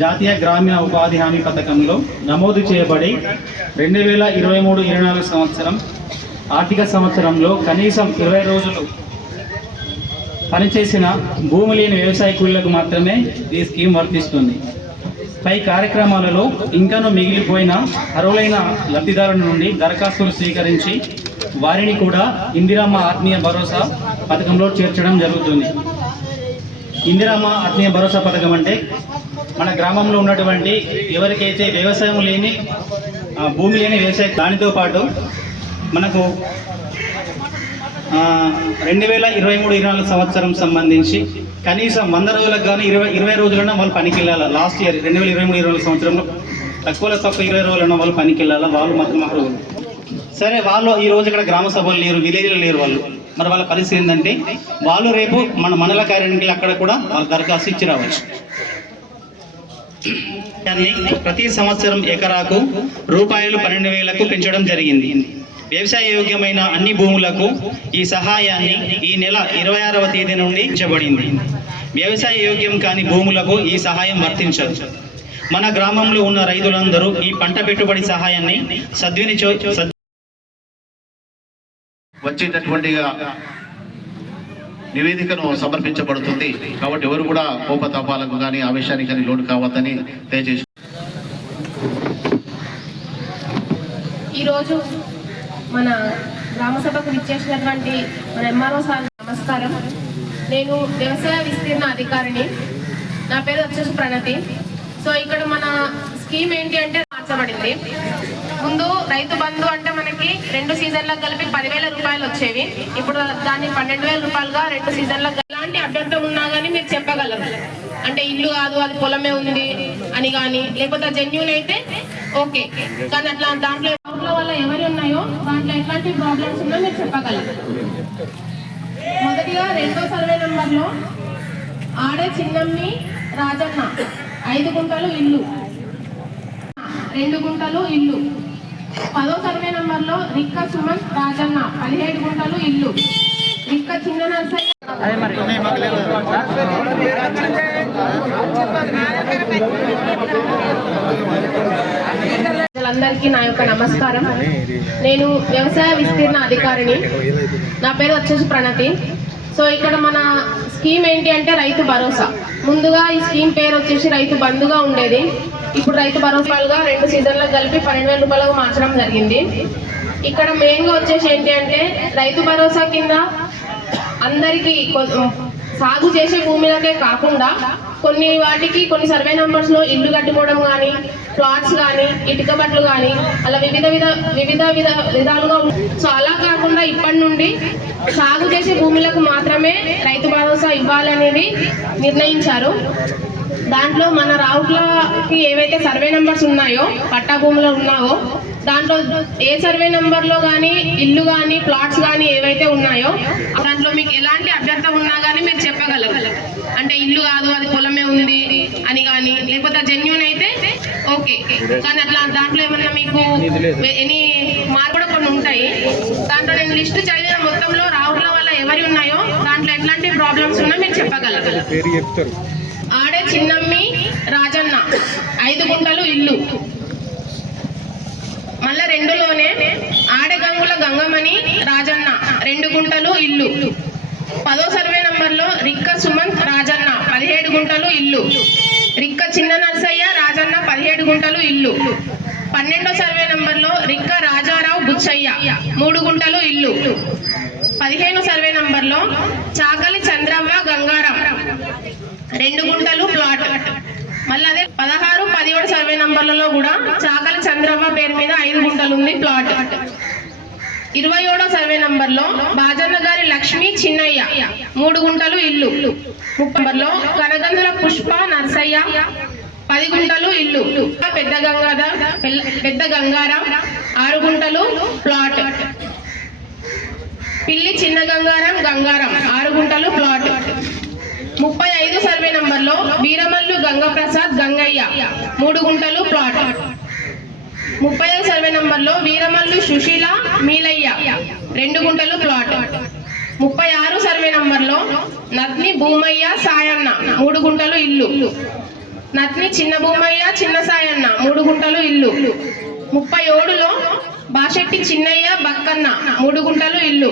జాతీయ గ్రామీణ ఉపాధి హామీ పథకంలో నమోదు చేయబడి 2023-24 సంవత్సరం ఆర్థిక సంవత్సరంలో కనీసం 20 రోజులు పనిచేసిన భూమి లేని వ్యవసాయ కూలీలకు మాత్రమే ఈ స్కీమ్ వర్తిస్తుంది. పై కార్యక్రమాలలో ఇంకాను మిగిలిపోయిన అర్హులైన లబ్ధిదారుల నుండి దరఖాస్తులు స్వీకరించి వారిని కూడా ఇందిరమ్మ ఆత్మీయ భరోసా పథకంలో చేర్చడం జరుగుతుంది. ఇందిరమ్మ ఆత్మీయ భరోసా పథకం అంటే మన గ్రామంలో ఉన్నటువంటి ఎవరికైతే వ్యవసాయం లేని భూమి లేని వ్యవసాయ దానితో పాటు మనకు 2023-24 సంవత్సరం సంబంధించి కనీసం 100 రోజులకు కానీ 20 రోజులైనా వాళ్ళు పనికి వెళ్ళాలి. లాస్ట్ ఇయర్ 2023-24 సంవత్సరంలో తక్కువ 20 రోజులైనా వాళ్ళు పనికి వెళ్ళాలి. వాళ్ళు మాత్రం అర్హులు. సరే, వాళ్ళు ఈరోజు ఇక్కడ గ్రామ సభలు లేరు, విలేజ్లో లేరు వాళ్ళు. మరి వాళ్ళ పరిస్థితి ఏంటంటే వాళ్ళు రేపు మన మండల కార్యాలయానికి అక్కడ కూడా వాళ్ళ దరఖాస్తు ఇచ్చి రావచ్చు. ప్రతి సంవత్సరం ఎకరాకు రూపాయలు 12,000కు పెంచడం జరిగింది. వ్యవసాయ యోగ్యమైన అన్ని భూములకు ఈ సహాయాన్ని ఈ నెల 26వ తేదీ నుండి ఇచ్చబడింది. వ్యవసాయ యోగ్యం కాని భూములకు ఈ సహాయం వర్తించదు. మన గ్రామంలో ఉన్న రైతులందరూ ఈ పంట పెట్టుబడి సహాయాన్ని వచ్చేటటువంటి నివేదికను సమర్పించబడుతుంది. కాబట్టి ఎవరు కూడా కోపతాపాలకు కానీ ఆవేశానికి కానీ లోటు కావద్దని దయచేసి. ఈరోజు మన గ్రామ సభకు విచ్చేసినటువంటి మన ఎంఆర్ఓ సార్ నమస్కారం. నేను వ్యవసాయ విస్తీర్ణ అధికారిని. నా పేరు వచ్చేసి ప్రణతి. సో ఇక్కడ మన స్కీమ్ ఏంటి అంటే మార్చబడింది. ముందు రైతు బంధు అంటే మనకి 2 సీజన్లకు కలిపి 10,000 రూపాయలు వచ్చేవి. ఇప్పుడు దాన్ని 12,000 రూపాయలుగా 2 సీజన్లకు. ఎలాంటి అభ్యంతరం ఉన్నా కానీ మీరు చెప్పగలరు. అంటే ఇల్లు కాదు, అది పొలమే ఉంది అని కానీ, లేకపోతే జెన్యూన్ అయితే ఓకే. కానీ అట్లా దాంట్లో వల్ల ఎవరి ఉన్నాయో దాంట్లో ఎట్లాంటి ప్రాబ్లమ్స్ ఉన్నా మీరు చెప్పగలరు. మొదటిగా 2వ సర్వే నెంబర్లో ఆడే చిన్నమ్మి రాజన్న 5 గుంటలు ఇల్లు, 2 గుంటలు ఇల్లు. 10వ సర్వే నంబర్లో రిక్క సుమన్ రాజన్న 17 గుంటలు ఇల్లు. రిక్క చిన్న నర్సయ్య. అందరికీ నా యొక్క నమస్కారం. నేను వ్యవసాయ విస్తీర్ణ అధికారిని. నా పేరు వచ్చేసి ప్రణతి. సో ఇక్కడ మన స్కీమ్ ఏంటి అంటే రైతు భరోసా. ముందుగా ఈ స్కీమ్ పేరు వచ్చేసి రైతు బంధుగా ఉండేది. ఇప్పుడు రైతు భరోసాలుగా 2 సీజన్లకు కలిపి 12,000 రూపాయలకు మార్చడం జరిగింది. ఇక్కడ మెయిన్గా వచ్చేసి ఏంటి అంటే రైతు భరోసా కింద అందరికీ సాగు చేసే భూములకే కాకుండా కొన్ని సర్వే నంబర్స్లో ఇల్లు కట్టుకోవడం కానీ, ప్లాట్స్ కానీ, ఇటుక బట్లు కానీ అలా వివిధ విధాలుగా. సో అలా కాకుండా ఇప్పటి నుండి సాగు చేసే భూములకు మాత్రమే రైతు భరోసా ఇవ్వాలనేది నిర్ణయించారు. దాంట్లో మన రావుట్లకి ఏవైతే సర్వే నంబర్స్ ఉన్నాయో, పట్టా భూములు ఉన్నాయో, దాంట్లో ఏ సర్వే నంబర్లో కానీ ఇల్లు కానీ ప్లాట్స్ కానీ ఏవైతే ఉన్నాయో దాంట్లో మీకు ఎలాంటి అభ్యంతరం ఉన్నా కానీ మీరు చెప్పగలరు. అంటే ఇల్లు కాదు, అది పొలమే ఉంది అని కానీ, లేకపోతే జెన్యూన్ అయితే ఓకే. కానీ అట్లా దాంట్లో ఏమన్నా మీకు ఎనీ మార్పు కూడా కొన్ని ఉంటాయి. దాంట్లో నేను లిస్టు చదివిన మొత్తంలో రావుట్ల వల్ల ఎవరి ఉన్నాయో దాంట్లో ఎట్లాంటి ప్రాబ్లమ్స్ ఉన్నా మీరు చెప్పగలరు. ఆడే చిన్నమ్మి రాజన్న 5 గుంటలు ఇల్లు. మళ్ళా 2లోనే ఆడే గంగుల గంగమణి రాజన్న 2 గుంటలు ఇల్లు. 10వ సర్వే నంబర్లో రిక్క సుమంత్ రాజన్న 17 గుంటలు ఇల్లు. రిక్క చిన్న నర్సయ్య రాజన్న 17 గుంటలు ఇల్లు. 12వ సర్వే నంబర్లో రిక్క రాజారావు బుచ్చయ్య 3 గుంటలు ఇల్లు. 15వ సర్వే నంబర్లో చాకలి చంద్రవ్వ గంగారం 2 గుంటలు ప్లాట్. మళ్ళీ అదే 16, 17 సర్వే నంబర్లలో కూడా చాకలి చంద్రవ్వ పేరు మీద 5 గుంటలు ఉంది ప్లాట్. 27వ సర్వే నంబర్లో బాజన్న గారి లక్ష్మి చిన్నయ్య 3 గుంటలు ఇల్లు. 30 నంబర్లో కనగందుల పుష్ప నర్సయ్య 10 గుంటలు ఇల్లు. పెద్ద గంగారం 6 గుంటలు ప్లాట్. పిల్లి చిన్న గంగారం 6 గుంటలు ప్లాట్. 35 సర్వే నంబర్లో వీరమల్లు గంగప్రసాద్ గంగయ్య 3 గుంటలు ప్లాట్. 30వ సర్వే నంబర్లో వీరమల్లు సుశీల మీలయ్య 2 గుంటలు ప్లాట్. 36 సర్వే నంబర్లో నద్ని భూమయ్య సాయన్న 3 గుంటలు ఇల్లు. నత్ని చిన్న భూమయ్య చిన్న సాయన్న 3 గుంటలు ఇల్లు. 37లో బాషెట్టి చిన్నయ్య బక్కన్న 3 గుంటలు ఇల్లు.